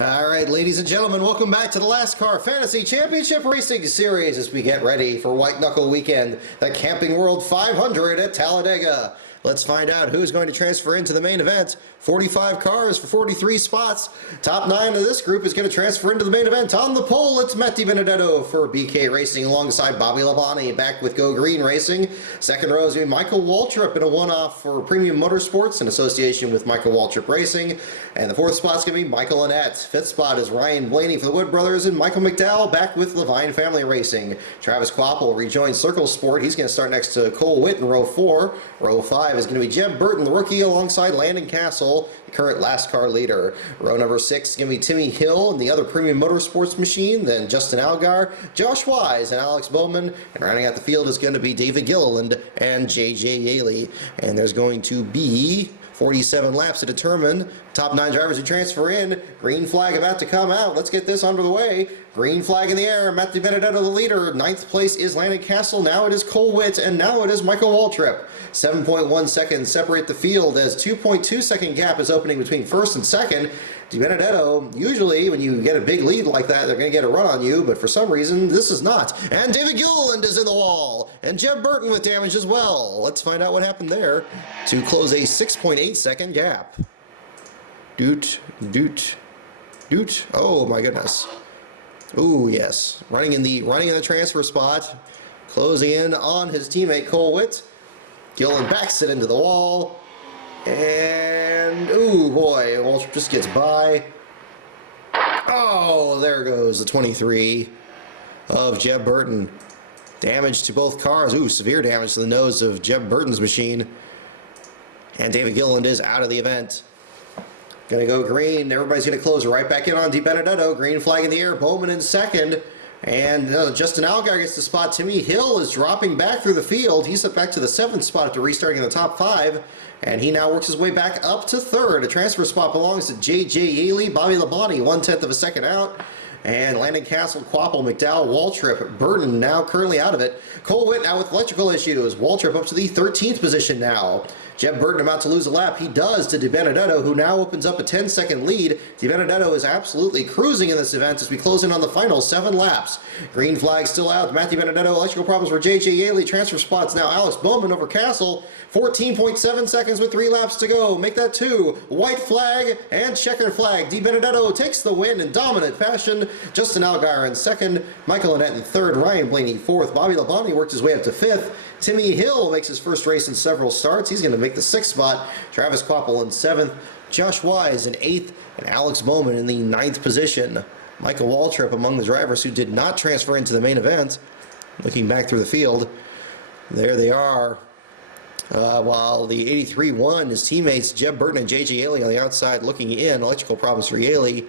All right, ladies and gentlemen, welcome back to the LASTCAR Fantasy Championship Racing Series as we get ready for White-Knuckle Weekend, the Camping World 500 at Talladega. Let's find out who's going to transfer into the main event. 45 cars for 43 spots. Top 9 of this group is going to transfer into the main event. On the pole, it's Matt DiBenedetto for BK Racing alongside Bobby Labonte back with Go Green Racing. Second row is going to be Michael Waltrip in a one-off for Premium Motorsports in association with Michael Waltrip Racing. And the fourth spot is going to be Michael Annette. Fifth spot is Ryan Blaney for the Wood Brothers and Michael McDowell back with Levine Family Racing. Travis Quapple rejoins Circle Sport. He's going to start next to Cole Witt in row 4. Row 5 is going to be Jeb Burton, the rookie, alongside Landon Castle, the current LASTCAR leader. Row number 6 is going to be Timmy Hill and the other Premium Motorsports machine, then Justin Allgaier, Josh Wise, and Alex Bowman. And rounding out the field is going to be David Gilliland and J.J. Yaley. And there's going to be 47 laps to determine top 9 drivers who transfer in. Green flag about to come out. Let's get this under the way. Green flag in the air. Matt DiBenedetto the leader. 9th place is Landon Castle. Now it is Cole Witt, and now it is Michael Waltrip. 7.1 seconds separate the field as 2.2 second gap is opening between first and second. DiBenedetto, usually when you get a big lead like that, they're going to get a run on you, but for some reason, this is not. And David Gilliland is in the wall, and Jeb Burton with damage as well. Let's find out what happened there to close a 6.8 second gap. Doot, doot, doot. Oh my goodness. Ooh, yes. Running in the transfer spot, closing in on his teammate Cole Witt. Gilliland backs it into the wall. And, ooh boy, Waltrip just gets by. Oh, there goes the 23 of Jeb Burton. Damage to both cars. Ooh, severe damage to the nose of Jeb Burton's machine. And David Gilliland is out of the event. Gonna go green. Everybody's gonna close right back in on DiBenedetto. Green flag in the air. Bowman in second. And Justin Allgaier gets the spot. Timmy Hill is dropping back through the field. He's up back to the 7th spot after restarting in the top 5. And he now works his way back up to 3rd. A transfer spot belongs to J.J. Yaley, Bobby Labonte, 1/10 of a second out. And Landon Castle, Quapple, McDowell, Waltrip, Burton now currently out of it. Cole Witt now with electrical issues. Waltrip up to the 13th position now. Jeb Burton about to lose a lap. He does to DiBenedetto, who now opens up a 10-second lead. DiBenedetto is absolutely cruising in this event as we close in on the final 7 laps. Green flag still out. Matt DiBenedetto, electrical problems for J.J. Yaley. Transfer spots now. Alex Bowman over Castle. 14.7 seconds with 3 laps to go. Make that 2. White flag and checker flag. DiBenedetto takes the win in dominant fashion. Justin Allgaier in 2nd. Michael Annette in 3rd. Ryan Blaney 4th. Bobby Labonte worked his way up to 5th. Timmy Hill makes his first race in several starts. He's going to make the 6th spot. Travis Quapple in 7th. Josh Wise in 8th. And Alex Bowman in the 9th position. Michael Waltrip among the drivers who did not transfer into the main event. Looking back through the field, there they are. While the 83 won, his teammates Jeb Burton and J.J. Yaley on the outside looking in. Electrical problems for Yaley.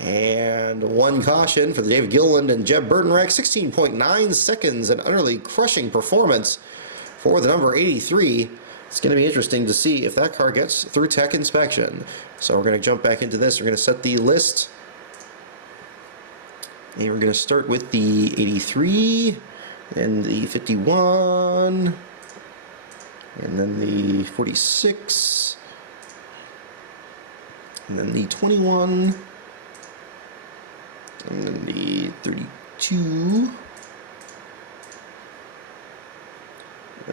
And 1 caution for the David Gilliland and Jeb Burton wreck. 16.9 seconds, an utterly crushing performance for the number 83. It's going to be interesting to see if that car gets through tech inspection. So we're going to jump back into this. We're going to set the list. And we're going to start with the 83, and the 51, and then the 46, and then the 21, and then the 32,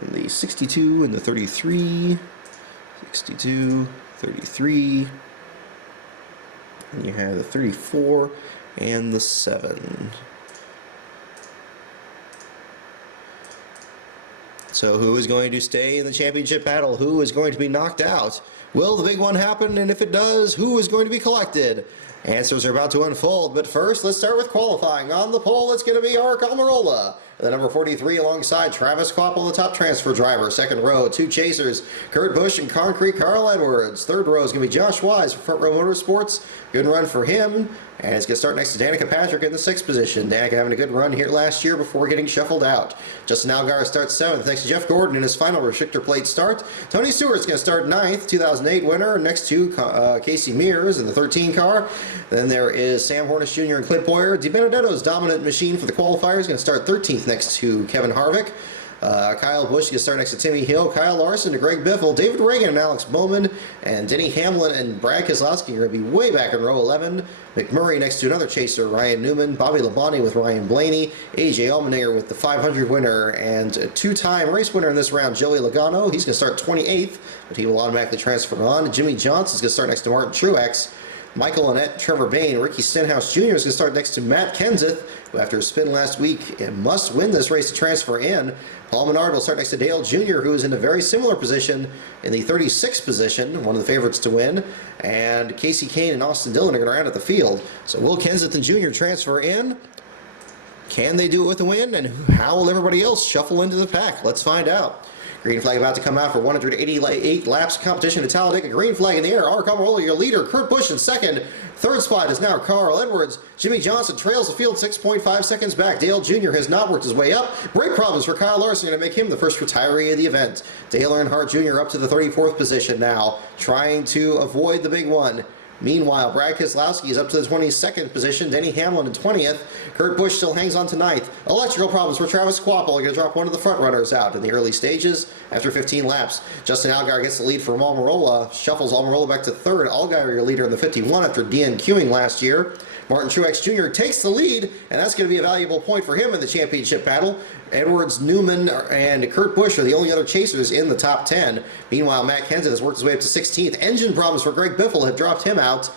and the 62, and the 33, 62, 33, and you have the 34, and the 7. So who is going to stay in the championship battle? Who is going to be knocked out? Will the big one happen? And if it does, who is going to be collected? Answers are about to unfold, but first, let's start with qualifying. On the pole, it's going to be Ark Almirola, the number 43, alongside Travis Quapple, the top transfer driver. Second row, 2 chasers, Kurt Busch and Concrete Carl Edwards. Third row is going to be Josh Wise for Front Row Motorsports. Good run for him. And it's going to start next to Danica Patrick in the 6th position. Danica having a good run here last year before getting shuffled out. Justin Allgaier starts 7th next to Jeff Gordon in his final restrictor plate start. Tony Stewart's going to start 9th, 2008 winner, next to Casey Mears in the 13 car. Then there is Sam Hornish Jr. and Clint Boyer. DiBenedetto's dominant machine for the qualifiers is going to start 13th next to Kevin Harvick. Kyle Busch is going to start next to Timmy Hill, Kyle Larson to Greg Biffle, David Reagan and Alex Bowman, and Denny Hamlin and Brad Keselowski are going to be way back in row 11. McMurray next to another chaser, Ryan Newman, Bobby Labonte with Ryan Blaney, AJ Allmendinger with the 500 winner, and a two-time race winner in this round, Joey Logano. He's going to start 28th, but he will automatically transfer on. Jimmy Johnson's going to start next to Martin Truex. Michael Annett, Trevor Bayne, Ricky Stenhouse Jr. is going to start next to Matt Kenseth, who after a spin last week must win this race to transfer in. Paul Menard will start next to Dale Jr., who is in a very similar position in the 36th position, one of the favorites to win. And Casey Kane and Austin Dillon are going to round out the field. So will Kenseth and Jr. transfer in? Can they do it with a win? And how will everybody else shuffle into the pack? Let's find out. Green flag about to come out for 188 laps of competition at Talladega. Green flag in the air. Ark Almirola, your leader. Kurt Busch in second. Third spot is now Carl Edwards. Jimmy Johnson trails the field 6.5 seconds back. Dale Jr. has not worked his way up. Brake problems for Kyle Larson going to make him the first retiree of the event. Dale Earnhardt Jr. up to the 34th position now, trying to avoid the big one. Meanwhile, Brad Keselowski is up to the 22nd position. Denny Hamlin in 20th. Kurt Busch still hangs on to 9th. Electrical problems for Travis Kvapil are going to drop one of the front runners out in the early stages after 15 laps. Justin Allgaier gets the lead from Almirola, shuffles Almirola back to third. Allgaier your leader in the 51 after DNQing last year. Martin Truex Jr. takes the lead, and that's going to be a valuable point for him in the championship battle. Edwards, Newman, and Kurt Busch are the only other chasers in the top 10. Meanwhile, Matt Kenseth has worked his way up to 16th. Engine problems for Greg Biffle have dropped him out.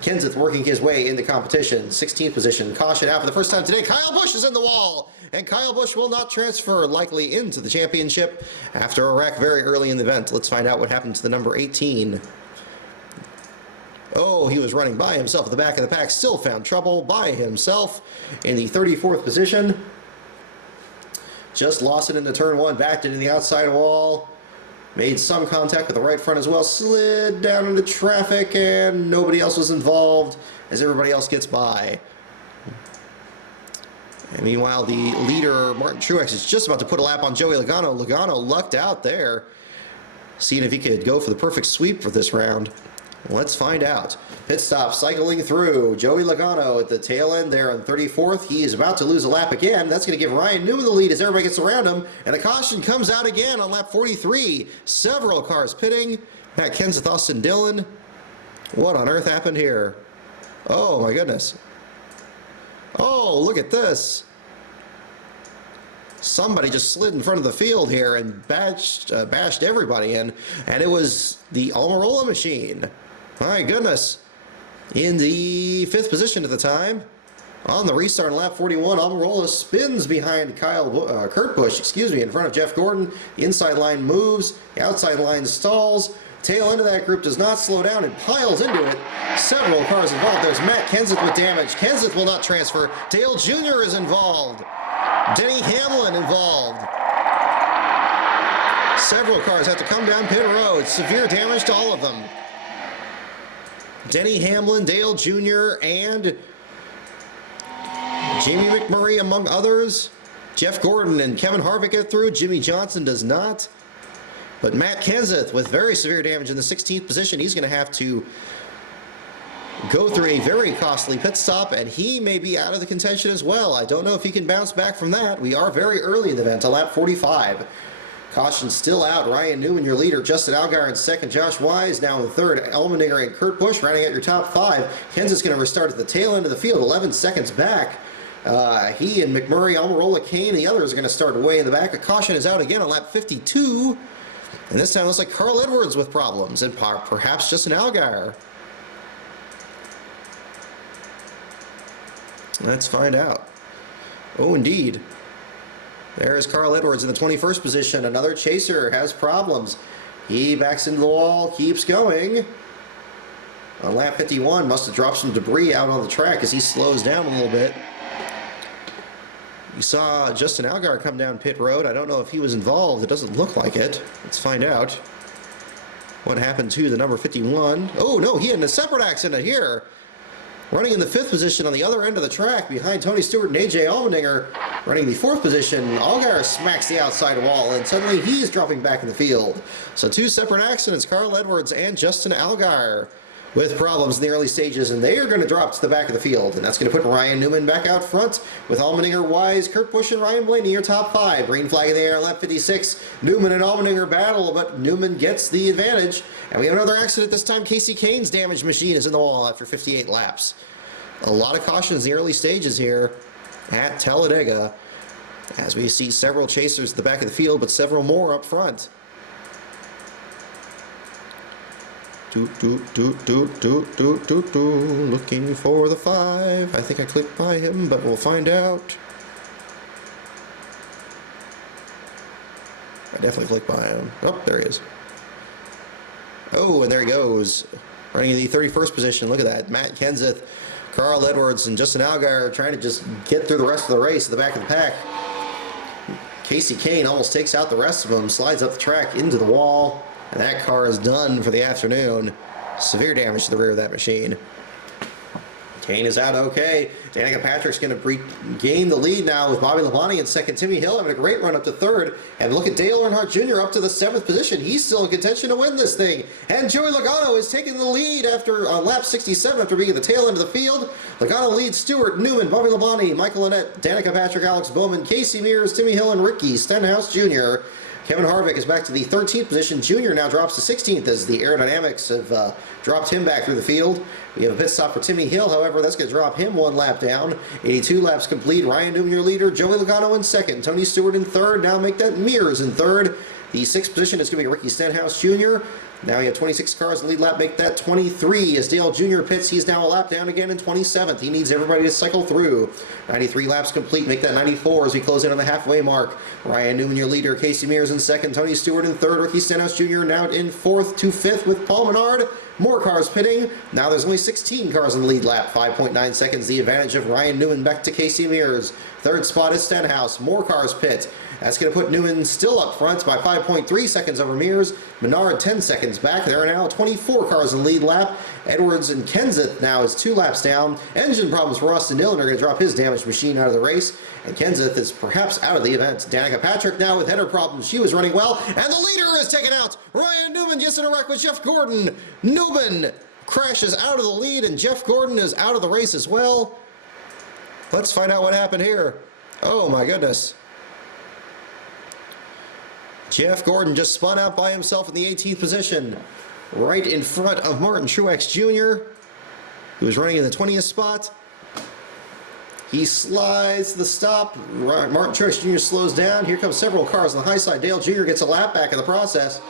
Kenseth working his way into competition. 16th position. Caution out for the first time today. Kyle Busch is in the wall, and Kyle Busch will not transfer likely into the championship after a wreck very early in the event. Let's find out what happened to the number 18. Oh, he was running by himself at the back of the pack. Still found trouble by himself in the 34th position. Just lost it into turn one, backed into the outside wall. Made some contact with the right front as well. Slid down into traffic, and nobody else was involved as everybody else gets by. And meanwhile, the leader, Martin Truex, is just about to put a lap on Joey Logano. Logano lucked out there, seeing if he could go for the perfect sweep for this round. Let's find out. Pit stop cycling through. Joey Logano at the tail end there on 34th. He is about to lose a lap again. That's going to give Ryan Newman the lead as everybody gets around him. And a caution comes out again on lap 43. Several cars pitting. Matt Kenseth, Austin Dillon. What on earth happened here? Oh my goodness. Oh, look at this. Somebody just slid in front of the field here and bashed everybody in. And it was the Almirola machine. My goodness. In the 5th position at the time. On the restart in lap 41, Almirola spins behind Kurt Busch, in front of Jeff Gordon. The inside line moves. The outside line stalls. Tail end of that group does not slow down and piles into it. Several cars involved. There's Matt Kenseth with damage. Kenseth will not transfer. Dale Jr. is involved. Denny Hamlin involved. Several cars have to come down pit road. Severe damage to all of them. Denny Hamlin, Dale Jr., and Jamie McMurray, among others. Jeff Gordon and Kevin Harvick get through. Jimmy Johnson does not. But Matt Kenseth with very severe damage in the 16th position. He's going to have to go through a very costly pit stop, and he may be out of the contention as well. I don't know if he can bounce back from that. We are very early in the event, to lap 45. Caution still out. Ryan Newman, your leader. Justin Allgaier in second. Josh Wise now in third. Allmendinger and Kurt Busch rounding out your top 5. Kenseth's going to restart at the tail end of the field, 11 seconds back. He and McMurray, Almirola, Kane, the others are going to start way in the back. A caution is out again on lap 52. And this time it looks like Carl Edwards with problems, and perhaps Justin Allgaier. Let's find out. Oh, indeed. There's Carl Edwards in the 21st position. Another chaser has problems. He backs into the wall, keeps going. On lap 51, must have dropped some debris out on the track as he slows down a little bit. You saw Justin Allgaier come down pit road. I don't know if he was involved. It doesn't look like it. Let's find out what happened to the number 51. Oh, no, he had a separate accident here. Running in the 5th position on the other end of the track behind Tony Stewart and AJ Allmendinger. Running the 4th position, Allgaier smacks the outside wall, and suddenly he's dropping back in the field. So 2 separate accidents, Carl Edwards and Justin Allgaier. with problems in the early stages, and they are going to drop to the back of the field, and that's going to put Ryan Newman back out front with Allmendinger, Wise, Kurt Busch, and Ryan Blaney, your top 5. Green flag in the air, lap 56. Newman and Allmendinger battle, but Newman gets the advantage. And we have another accident. This time Kasey Kahne's damaged machine is in the wall after 58 laps. A lot of cautions in the early stages here at Talladega, as we see several chasers at the back of the field, but several more up front. Looking for the 5. I think I clicked by him, but we'll find out. I definitely clicked by him. Oh, there he is. Oh, and there he goes. Running in the 31st position. Look at that. Matt Kenseth, Carl Edwards, and Justin Allgaier trying to just get through the rest of the race at the back of the pack. Kasey Kahne almost takes out the rest of them, slides up the track into the wall. And that car is done for the afternoon. Severe damage to the rear of that machine. Kahne is out okay. Danica Patrick's going to regain the lead now with Bobby Labonte in second. Timmy Hill having a great run up to third. And look at Dale Earnhardt Jr. up to the 7th position. He's still in contention to win this thing. And Joey Logano is taking the lead after lap 67 after being at the tail end of the field. Logano leads Stewart, Newman, Bobby Labonte, Michael Annett, Danica Patrick, Alex Bowman, Casey Mears, Timmy Hill, and Ricky Stenhouse Jr. Kevin Harvick is back to the 13th position. Junior now drops to 16th as the aerodynamics have dropped him back through the field. We have a pit stop for Timmy Hill, however, that's going to drop him 1 lap down. 82 laps complete. Ryan Newman, your leader. Joey Logano in second. Tony Stewart in third. Now make that Mears in third. The 6th position is going to be Ricky Stenhouse Jr. Now you have 26 cars in the lead lap, make that 23. As Dale Jr. pits, he's now a lap down again in 27th. He needs everybody to cycle through. 93 laps complete, make that 94 as we close in on the halfway mark. Ryan Newman, your leader. Casey Mears in second. Tony Stewart in third. Ricky Stenhouse Jr. now in 4th to 5th with Paul Menard. More cars pitting. Now there's only 16 cars in the lead lap. 5.9 seconds, the advantage of Ryan Newman back to Casey Mears. Third spot is Stenhouse. More cars pit. That's going to put Newman still up front by 5.3 seconds over Mears. Menard 10 seconds back. There are now 24 cars in the lead lap. Edwards and Kenseth now is 2 laps down. Engine problems for Austin Dillon are going to drop his damaged machine out of the race. And Kenseth is perhaps out of the event. Danica Patrick now with header problems. She was running well. And the leader is taken out. Ryan Newman gets in a wreck with Jeff Gordon. Newman crashes out of the lead, and Jeff Gordon is out of the race as well. Let's find out what happened here. Oh my goodness. Jeff Gordon just spun out by himself in the 18th position, right in front of Martin Truex Jr., who was running in the 20th spot. He slides to the stop. Martin Truex Jr. slows down. Here comes several cars on the high side. Dale Jr. gets a lap back in the process.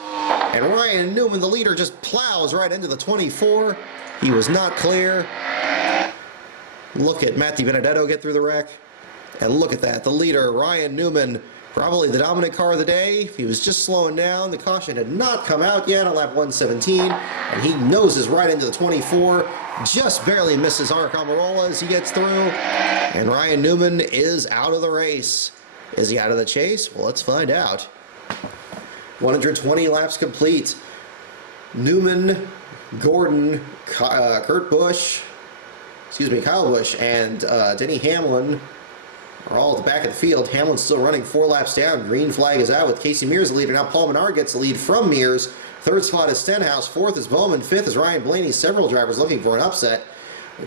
And Ryan Newman, the leader, just plows right into the 24. He was not clear. Look at Matt DiBenedetto get through the wreck. And look at that. The leader, Ryan Newman, probably the dominant car of the day. He was just slowing down. The caution had not come out yet on lap 117. And he noses right into the 24. Just barely misses Ark Almirola as he gets through. And Ryan Newman is out of the race. Is he out of the chase? Well, let's find out. 120 laps complete. Newman, Gordon, Kyle Busch, and Denny Hamlin are all at the back of the field. Hamlin's still running 4 laps down. Green flag is out with Casey Mears the leader. Now Paul Menard gets the lead from Mears. 3rd spot is Stenhouse. 4th is Bowman. 5th is Ryan Blaney. Several drivers looking for an upset.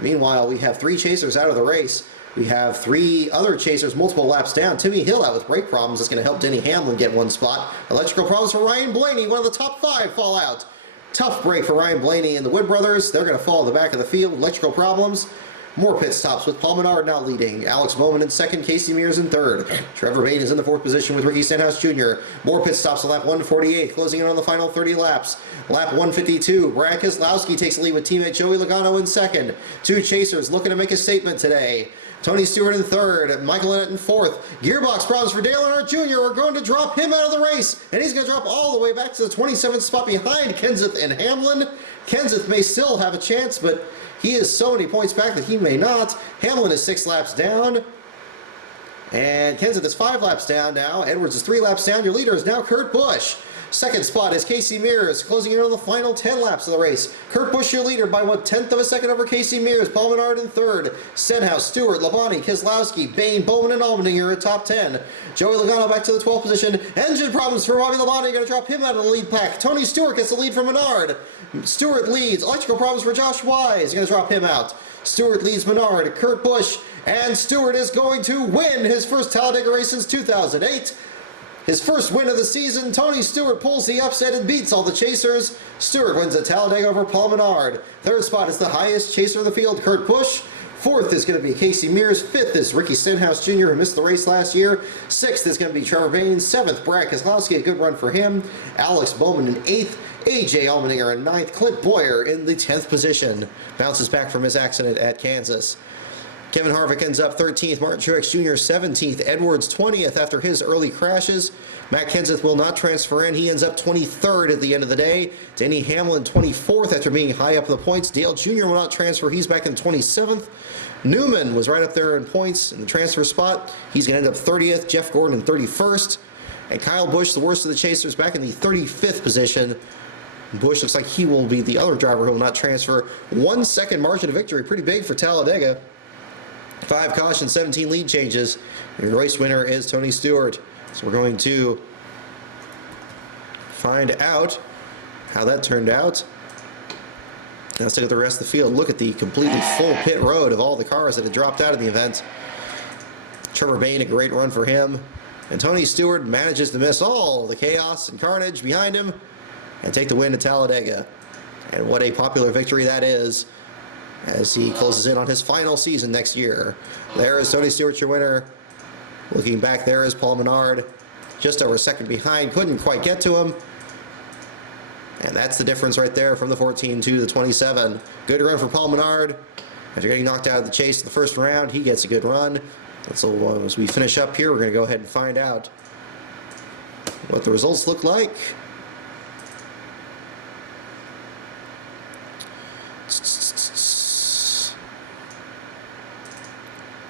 Meanwhile, we have 3 chasers out of the race. We have 3 other chasers multiple laps down. Timmy Hill out with brake problems. That's going to help Denny Hamlin get 1 spot. Electrical problems for Ryan Blaney. One of the top 5 fall out. Tough break for Ryan Blaney and the Wood brothers. They're going to fall at the back of the field. Electrical problems. More pit stops with Paul Menard now leading. Alex Bowman in 2nd, Casey Mears in 3rd. Trevor Bayne is in the 4th position with Ricky Stenhouse Jr. More pit stops on lap 148, closing in on the final 30 laps. Lap 152, Brad Keselowski takes the lead with teammate Joey Logano in 2nd. 2 chasers looking to make a statement today. Tony Stewart in 3rd, Michael Annett in 4th. Gearbox problems for Dale Earnhardt Jr. are going to drop him out of the race, and he's going to drop all the way back to the 27th spot behind Kenseth and Hamlin. Kenseth may still have a chance, but he is so many points back that he may not. Hamlin is 6 laps down. And Kenseth is 5 laps down now. Edwards is 3 laps down. Your leader is now Kurt Busch. Second spot is Casey Mears, closing in on the final 10 laps of the race. Kurt Busch, your leader, by 1/10 of a second over Casey Mears. Paul Menard in third. Stenhouse, Stewart, Labonte, Keselowski, Bain, Bowman, and Allmendinger at top 10. Joey Logano back to the 12th position. Engine problems for Robbie Labonte, going to drop him out of the lead pack. Tony Stewart gets the lead from Menard. Stewart leads. Electrical problems for Josh Wise, going to drop him out. Stewart leads Menard. Kurt Busch, and Stewart is going to win his first Talladega race since 2008. His first win of the season. Tony Stewart pulls the upset and beats all the chasers. Stewart wins at Talladega over Paul Menard. Third spot is the highest chaser in the field, Kurt Busch. Fourth is going to be Casey Mears. Fifth is Ricky Stenhouse Jr., who missed the race last year. Sixth is going to be Trevor Bayne. Seventh, Brad Keselowski, a good run for him. Alex Bowman in eighth. A.J. Allmendinger in ninth. Clint Boyer in the 10th position. Bounces back from his accident at Kansas. Kevin Harvick ends up 13th, Martin Truex Jr. 17th, Edwards 20th after his early crashes. Matt Kenseth will not transfer in. He ends up 23rd at the end of the day. Denny Hamlin 24th after being high up in the points. Dale Jr. will not transfer. He's back in 27th. Newman was right up there in points in the transfer spot. He's going to end up 30th. Jeff Gordon in 31st. And Kyle Busch, the worst of the chasers, back in the 35th position. Busch looks like he will be the other driver who will not transfer. 1 second margin of victory. Pretty big for Talladega. 5 cautions, 17 lead changes. Your race winner is Tony Stewart. So we're going to find out how that turned out. Now let's look at the rest of the field. Look at the completely full pit road of all the cars that had dropped out of the event. Trevor Bayne, a great run for him. And Tony Stewart manages to miss all the chaos and carnage behind him and take the win at Talladega. And what a popular victory that is, as he closes in on his final season next year. There is Tony Stewart, your winner. Looking back, there is Paul Menard, just over a second behind. Couldn't quite get to him. And that's the difference right there from the 14 to the 27. Good run for Paul Menard. After getting knocked out of the chase in the first round, he gets a good run. And so as we finish up here, we're going to go ahead and find out what the results look like.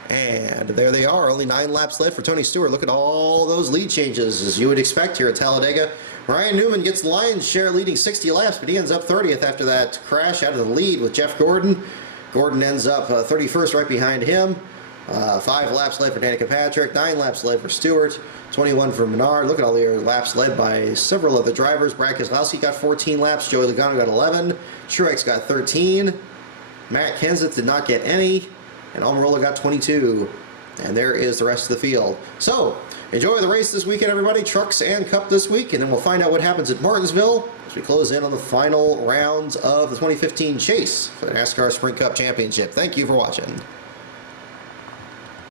And there they are, only 9 laps left for Tony Stewart. Look at all those lead changes, as you would expect here at Talladega. Ryan Newman gets the lion's share, leading 60 laps, but he ends up 30th after that crash out of the lead with Jeff Gordon. Gordon ends up 31st right behind him. 5 laps left for Danica Patrick, 9 laps left for Stewart, 21 for Menard. Look at all the laps led by several other drivers. Brad Keselowski got 14 laps, Joey Logano got 11, Truex got 13, Matt Kenseth did not get any, and Almirola got 22. And there is the rest of the field. So, enjoy the race this weekend, everybody. Trucks and Cup this week, and then we'll find out what happens at Martinsville as we close in on the final rounds of the 2015 chase for the NASCAR Sprint Cup Championship. Thank you for watching.